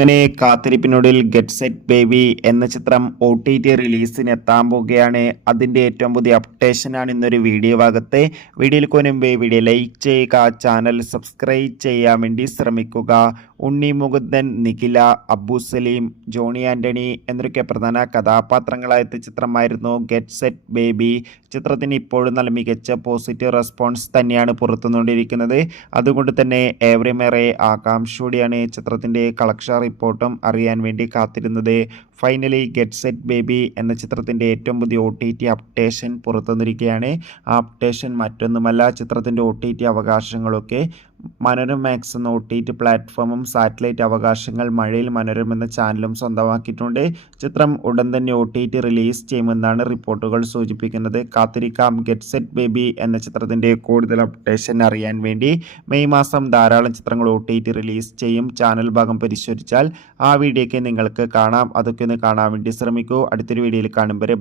അങ്ങനെ കാത്തിരിപ്പിനൊടുവിൽ get set baby എന്ന ചിത്രം OTT റിലീസിന് എത്താൻ പോവുകയാണ്. അതിൻ്റെ ഏറ്റവും പുതിയ അപ്ഡേഷനാണ് ഇന്നൊരു വീഡിയോ ഭാഗത്തെ. വീഡിയോയിൽ മുൻപേ വീഡിയോ ലൈക്ക് ചെയ്യുക, ചാനൽ സബ്സ്ക്രൈബ് ചെയ്യാൻ വേണ്ടി ശ്രമിക്കുക. ഉണ്ണി മുകുന്ദൻ, നിഖില, അബു സലീം, ജോണി ആൻ്റണി എന്നൊക്കെ പ്രധാന കഥാപാത്രങ്ങളായ ചിത്രമായിരുന്നു ഗെറ്റ് സെറ്റ് ബേബി. ചിത്രത്തിന് ഇപ്പോഴും നല്ല മികച്ച പോസിറ്റീവ് റെസ്പോൺസ് തന്നെയാണ് പുറത്തുകൊണ്ടിരിക്കുന്നത്. അതുകൊണ്ട് തന്നെ ഏവരുമേറെ ആകാംക്ഷയോടെയാണ് ചിത്രത്തിൻ്റെ കളക്ഷൻ റിപ്പോർട്ടും അറിയാൻ വേണ്ടി കാത്തിരുന്നത്. ഫൈനലി ഗെറ്റ് സെറ്റ് ബേബി എന്ന ചിത്രത്തിൻ്റെ ഏറ്റവും പുതിയ OTT അപ്ഡേഷൻ പുറത്തുവന്നിരിക്കുകയാണ്. ആ അപ്ഡേഷൻ മറ്റൊന്നുമല്ല, ചിത്രത്തിൻ്റെ OTT അവകാശങ്ങളൊക്കെ മനോരമ മാക്സ് എന്ന OTT പ്ലാറ്റ്ഫോമും സാറ്റലൈറ്റ് അവകാശങ്ങൾ മഴയിൽ മനോരമ എന്ന ചാനലും സ്വന്തമാക്കിയിട്ടുണ്ട്. ചിത്രം ഉടൻ തന്നെ OTT റിലീസ് ചെയ്യുമെന്നാണ് റിപ്പോർട്ടുകൾ സൂചിപ്പിക്കുന്നത്. കാത്തിരിക്കാം ഗെറ്റ് സെറ്റ് ബേബി എന്ന ചിത്രത്തിൻ്റെ കൂടുതൽ അപ്ഡേഷൻ അറിയാൻ വേണ്ടി. മെയ് മാസം ധാരാളം ചിത്രങ്ങൾ OTT റിലീസ് ചെയ്യും. ചാനൽ ഭാഗം പരിശോധിച്ചാൽ ആ വീഡിയോയ്ക്ക് നിങ്ങൾക്ക് കാണാം. അതൊക്കെ ഒന്ന് കാണാൻ വേണ്ടി ശ്രമിക്കൂ. അടുത്തൊരു വീഡിയോയിൽ കാണും വരെ